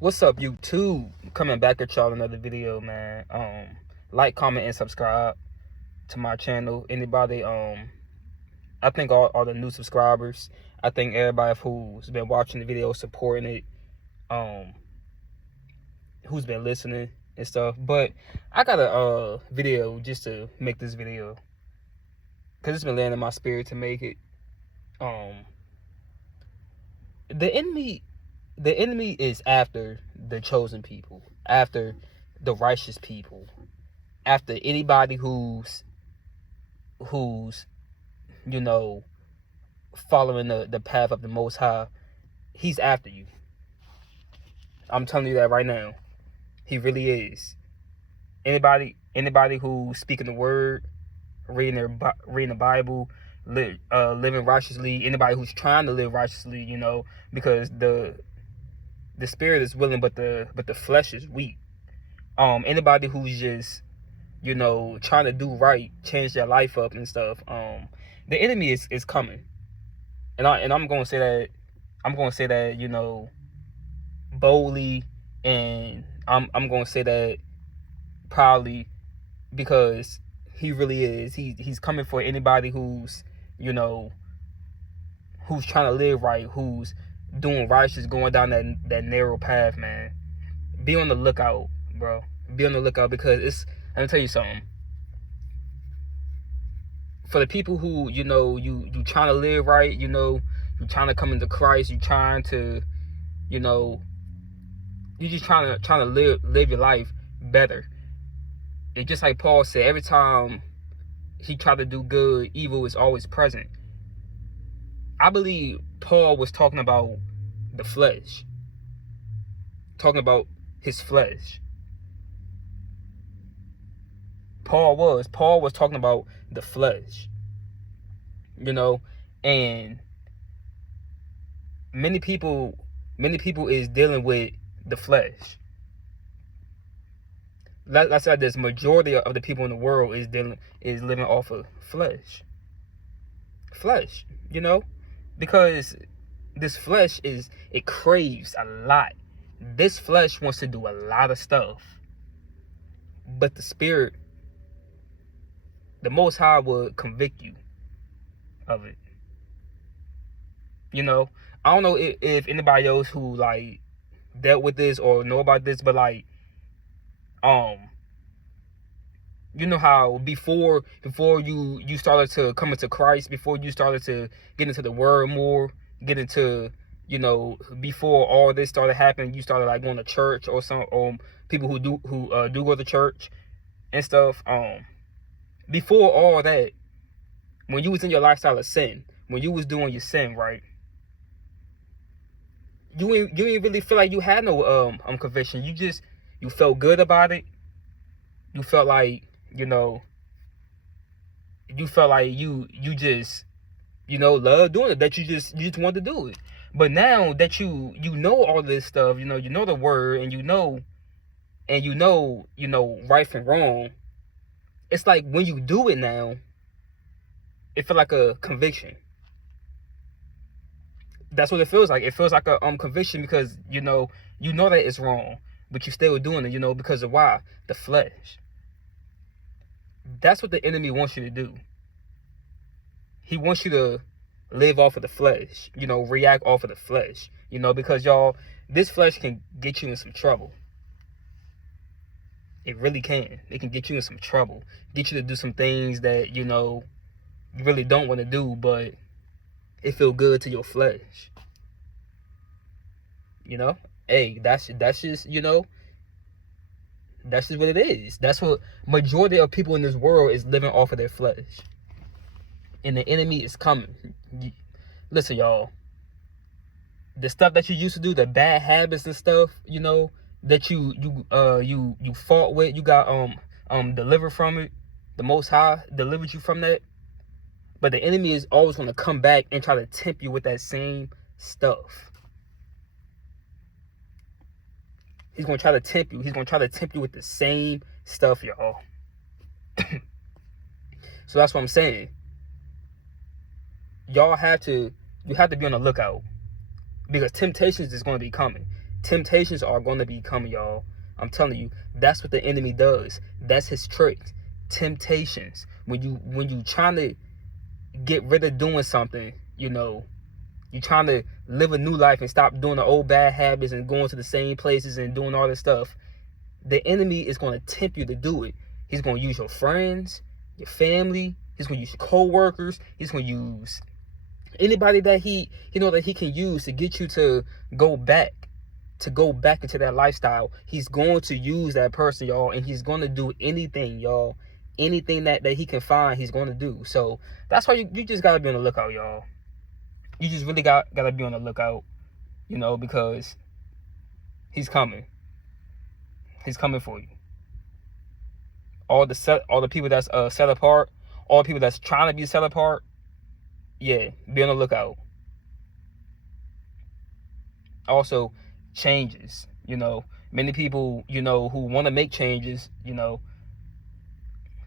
What's up, YouTube? Coming back at y'all another video, man. Like, comment, and subscribe to my channel. Anybody, I think all the new subscribers. I think everybody who's been watching the video, supporting it, who's been listening and stuff. But I got a video just to make this video, cause it's been laying in my spirit to make it. The enemy is after the chosen people, after the righteous people, after anybody who's following the path of the Most High. He's after you. I'm telling you that right now. He really is. Anybody who's speaking the word, reading the Bible, living righteously. Anybody who's trying to live righteously, because the spirit is willing, but the flesh is weak. Anybody who's just trying to do right, change their life up and stuff. The enemy is coming, and I'm gonna say that boldly, and I'm gonna say that proudly, because he really is. He's coming for anybody who's trying to live right, who's doing righteous, going down that narrow path, man. Be on the lookout, bro. Be on the lookout, because let me tell you something. For the people who you trying to live right, you trying to come into Christ, you trying to you just trying to live your life better. It's just like Paul said, every time he tried to do good, evil is always present. I believe Paul was talking about the flesh, talking about his flesh. Paul was talking about the flesh, and many people is dealing with the flesh. That's why this majority of the people in the world is living off of flesh, because this flesh it craves a lot. This flesh wants to do a lot of stuff, but the spirit, the Most High, will convict you of it. I don't know if anybody else who dealt with this or know about this, but how before you started to come into Christ, before you started to get into the word more, get into before all this started happening, you started going to church, or some people who do go to church and stuff. Before all that, when you was in your lifestyle of sin, when you was doing your sin, right, you ain't really feel like you had no conviction. You felt good about it. You felt like you just love doing it, that you just want to do it. But now that you know all this stuff, you know the word, and you know right from wrong, it's like when you do it now, it feels like a conviction. That's what it feels like. It feels like a conviction, because you know that it's wrong, but you still doing it, because of why? The flesh. That's what the enemy wants you to do. He wants you to live off of the flesh, react off of the flesh, because y'all, this flesh can get you in some trouble. It really can. It can get you in some trouble, get you to do some things that you really don't want to do, but it feel good to your flesh. Hey, that's just that's just what it is. That's what majority of people in this world is living off of their flesh. And the enemy is coming. Listen, y'all. The stuff that you used to do, the bad habits and stuff, that you fought with, you got delivered from it. The Most High delivered you from that. But the enemy is always going to come back and try to tempt you with that same stuff. He's going to try to tempt you. He's going to try to tempt you with the same stuff, y'all. So that's what I'm saying. You have to be on the lookout, because temptations is going to be coming. Temptations are going to be coming, y'all. I'm telling you, that's what the enemy does. That's his trick. Temptations. When you trying to get rid of doing something, you're trying to live a new life and stop doing the old bad habits and going to the same places and doing all this stuff. The enemy is going to tempt you to do it. He's going to use your friends, your family. He's going to use your co-workers. He's going to use anybody that he can use to get you to go back into that lifestyle. He's going to use that person, y'all, and he's going to do anything, y'all. Anything that he can find, he's going to do. So that's why you just got to be on the lookout, y'all. You just really got to be on the lookout, because he's coming. He's coming for you. All the people that's set apart, all the people that's trying to be set apart, yeah, be on the lookout. Also, changes. Many people, who want to make changes,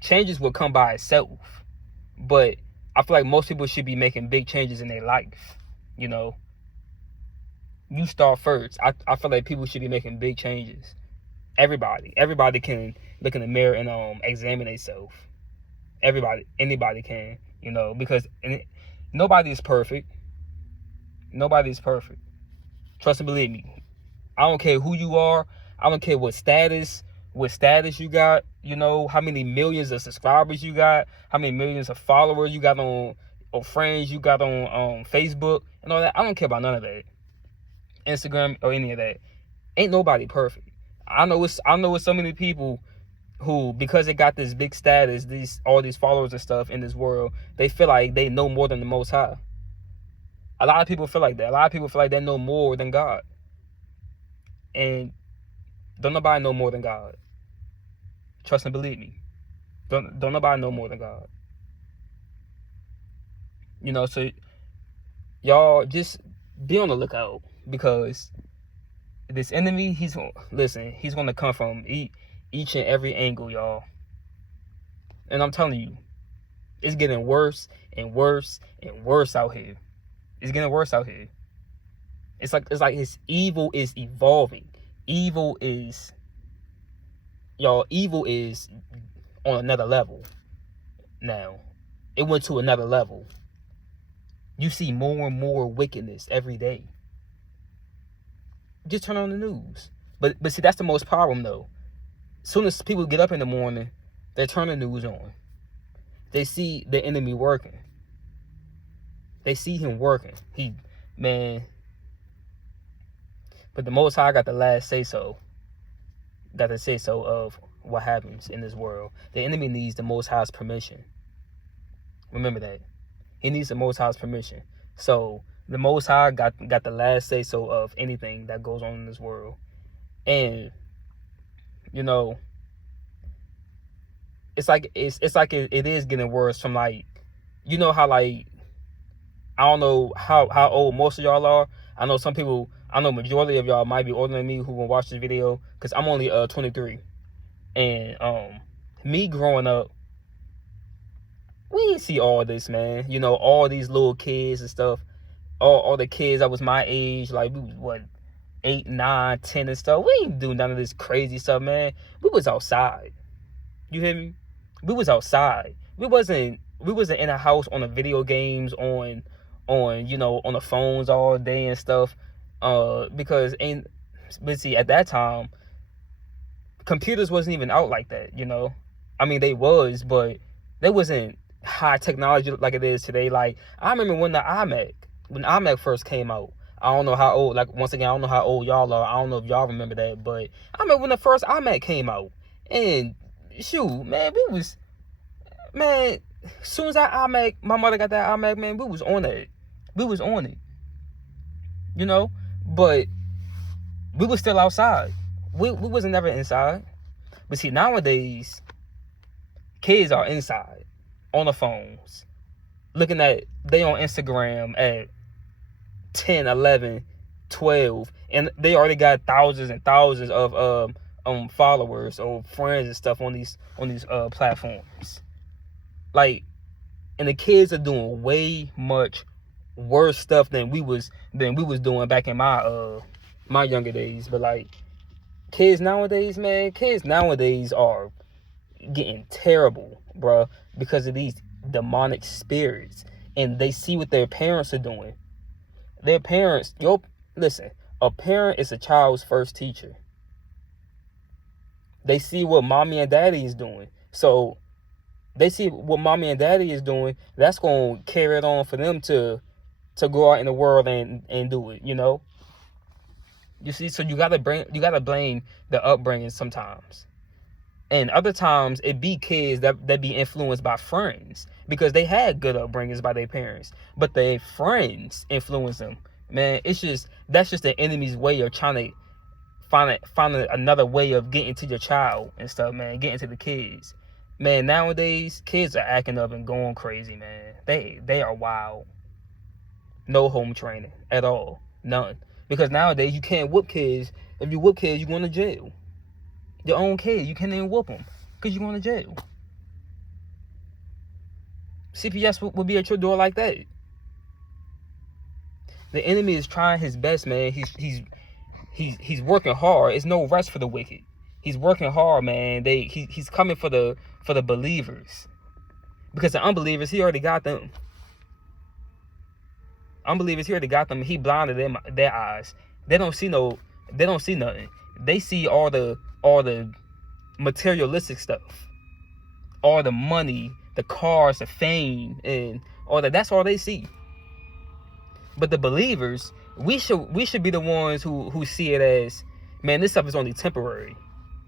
changes will come by itself. But I feel like most people should be making big changes in their life. You start first. I feel like people should be making big changes. Everybody can look in the mirror and examine themselves. Anybody can, because nobody is perfect. Nobody is perfect. Trust and believe me. I don't care who you are. I don't care what status you got. How many millions of subscribers you got. How many millions of followers you got or friends you got on Facebook and all that. I don't care about none of that. Instagram or any of that. Ain't nobody perfect. I know it's so many people who, because they got this big status, all these followers and stuff in this world, they feel like they know more than the Most High. A lot of people feel like that. A lot of people feel like they know more than God. And don't nobody know more than God. Trust and believe me. Don't nobody know more than God. So y'all just be on the lookout, because this enemy, he's going to come from each and every angle, y'all. And I'm telling you, it's getting worse and worse and worse out here. It's getting worse out here. It's like his evil is evolving. Evil is on another level now. It went to another level. You see more and more wickedness every day. Just turn on the news. But see, that's the most problem, though. As soon as people get up in the morning, they turn the news on. They see the enemy working. They see him working. But the Most High got the last say-so. Got the say-so of what happens in this world. The enemy needs the Most High's permission. Remember that. He needs the Most High's permission. So the Most High got the last say-so of anything that goes on in this world. And it's like it is getting worse from, like, how, like, I don't know how old most of y'all are. I know majority of y'all might be older than me who will watch this video, because I'm only 23. And me growing up, we didn't see all this, man. All these little kids and stuff. All the kids that was my age, like, we was 8, 9, 10 and stuff. We ain't doing none of this crazy stuff, man. We was outside. You hear me? We was outside. We wasn't in a house on the video games, on the phones all day and stuff. But see, at that time, computers wasn't even out like that, I mean, they was, but they wasn't high technology like it is today. Like, I remember when iMac first came out. I don't know how old, like, once again, I don't know how old y'all are. I don't know if y'all remember that, but I remember when the first iMac came out. And shoot, man, as soon as my mother got that iMac, man, we was on it. But we was still outside. We wasn't never inside. But see, nowadays, kids are inside, on the phones, they on Instagram at 10, 11, 12, and they already got thousands and thousands of followers or friends and stuff on these platforms. Like, and the kids are doing way much worse stuff than we was doing back in my my younger days, but like kids nowadays, man, kids nowadays are getting terrible, bruh, because of these demonic spirits, and they see what their parents are doing. Their parents, listen, a parent is a child's first teacher. They see what mommy and daddy is doing, so they see what mommy and daddy is doing. That's gonna carry it on for them to go out in the world and do it. You see, so you gotta blame the upbringing sometimes. And other times it be kids that be influenced by friends because they had good upbringings by their parents, but their friends influence them. Man, that's just the enemy's way of trying to find another way of getting to your child and stuff, man, getting to the kids. Man, nowadays kids are acting up and going crazy, man. They are wild. No home training at all, none. Because nowadays you can't whoop kids. If you whoop kids, you're going to jail. Your own kid, you can't even whoop them because you're going to jail. CPS will be at your door like that. The enemy is trying his best, man. He's working hard. It's no rest for the wicked. He's working hard, man. He's coming for the believers, because the unbelievers, he already got them. Unbelievers, he already got them. He blinded their eyes. They don't see nothing. They see all the materialistic stuff, all the money, the cars, the fame, and all that. That's all they see. But the believers, we should be the ones who see it as, man, this stuff is only temporary.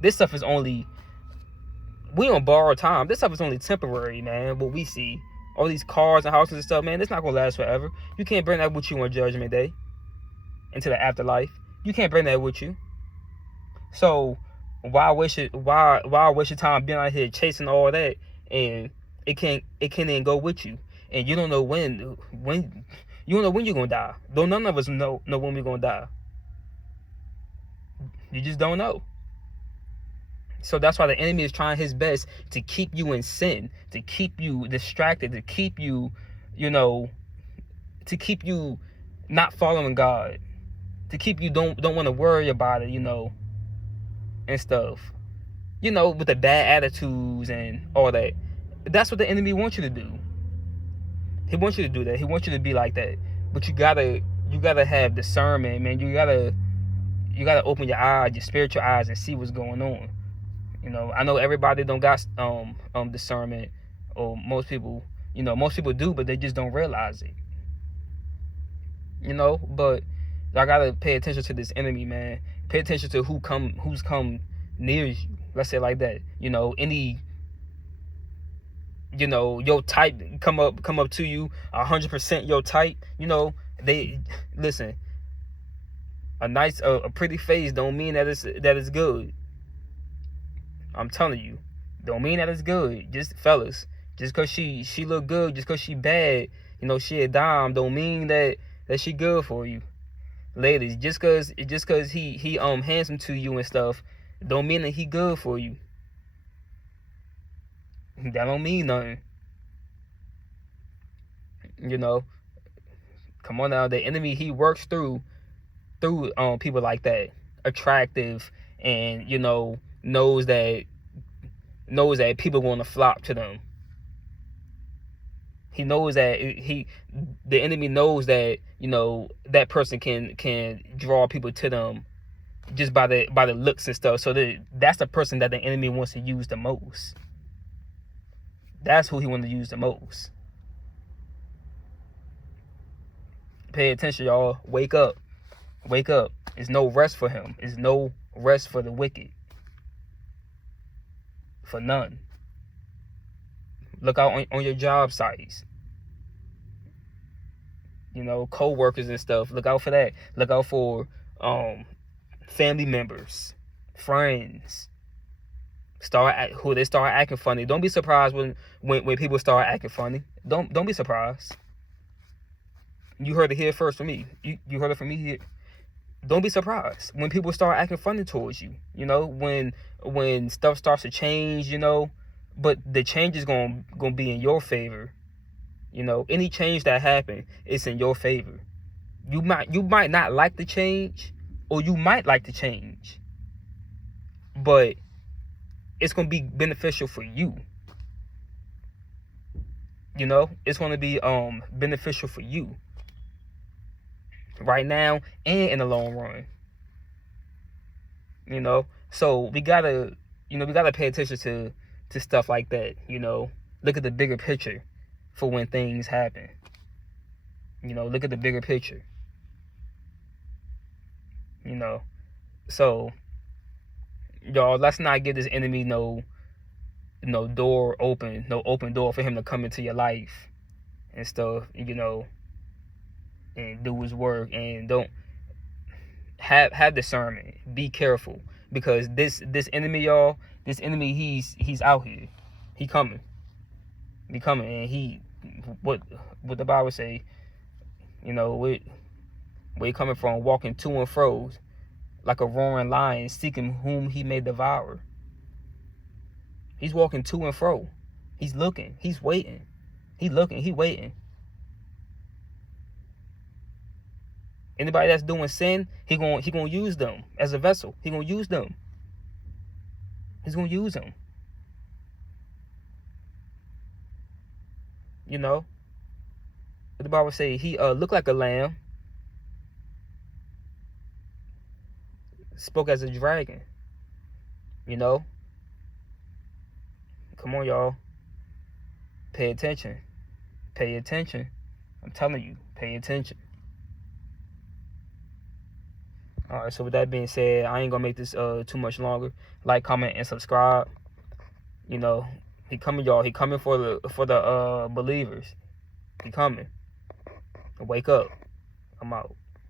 This stuff is only, we on borrowed time. This stuff is only temporary, man. What we see, all these cars and houses and stuff, man, it's not gonna last forever. You can't bring that with you on Judgment Day, into the afterlife. You can't bring that with you. So why waste your time being out here chasing all that, and it can't even go with you, and you don't know when you don't know when you're gonna die. Though none of us know when we're gonna die. You just don't know. So that's why the enemy is trying his best to keep you in sin, to keep you distracted, to keep you, to keep you not following God, to keep you don't want to worry about it, and stuff. With the bad attitudes and all that. That's what the enemy wants you to do. He wants you to do that. He wants you to be like that. But you gotta have discernment, man. You gotta open your eyes, your spiritual eyes, and see what's going on. I know everybody don't got discernment, or most people do, but they just don't realize it. But y'all gotta pay attention to this enemy, man. Pay attention to who's come near you. Let's say it like that. Any your type come up to you, 100% your type. They listen. A pretty face don't mean that it's good. I'm telling you, don't mean that it's good. Just fellas, just cause she look good, just cause she bad, she a dime, don't mean that she good for you. Ladies, just cause he handsome to you and stuff, don't mean that he good for you. That don't mean nothing. Come on now, the enemy, he works through people like that, attractive, and knows that people want to flop to them. He knows that the enemy knows that that person can draw people to them just by the looks and stuff. So that's the person that the enemy wants to use the most. That's who he wants to use the most. Pay attention, y'all. Wake up. There's no rest for him. There's no rest for the wicked. For none. Look out on your job sites. Co-workers and stuff. Look out for that. Look out for family members, friends. Who they start acting funny. Don't be surprised when people start acting funny. Don't be surprised. You heard it here first from me. You heard it from me here. Don't be surprised when people start acting funny towards you. When stuff starts to change, but the change is gonna be in your favor. Any change that happens, it's in your favor. You might not like the change, or you might like to change, but it's going to be beneficial for you. You know, it's going to be beneficial for you right now and in the long run. You know, so we gotta pay attention to stuff like that. You know, look at the bigger picture for when things happen. You know, look at the bigger picture. You know, so y'all, let's not give this enemy no open door for him to come into your life and stuff. You know, and do his work, and don't have discernment. Be careful, because this enemy, y'all, this enemy, he's out here. He coming, and he what the Bible say. You know, where he coming from, walking to and fro like a roaring lion, seeking whom he may devour. He's walking to and fro. He's looking. He's waiting. He looking. He waiting. Anybody that's doing sin, he gonna use them as a vessel. He gonna use them. He's gonna use them. You know, what the Bible say, he looked like a lamb, spoke as a dragon. You know, come on, y'all. Pay attention. Pay attention. I'm telling you, pay attention. All right, so with that being said, I ain't gonna make this too much longer. Like, comment, and subscribe. You know, he coming, y'all. He coming for the believers. He coming. Wake up. I'm out.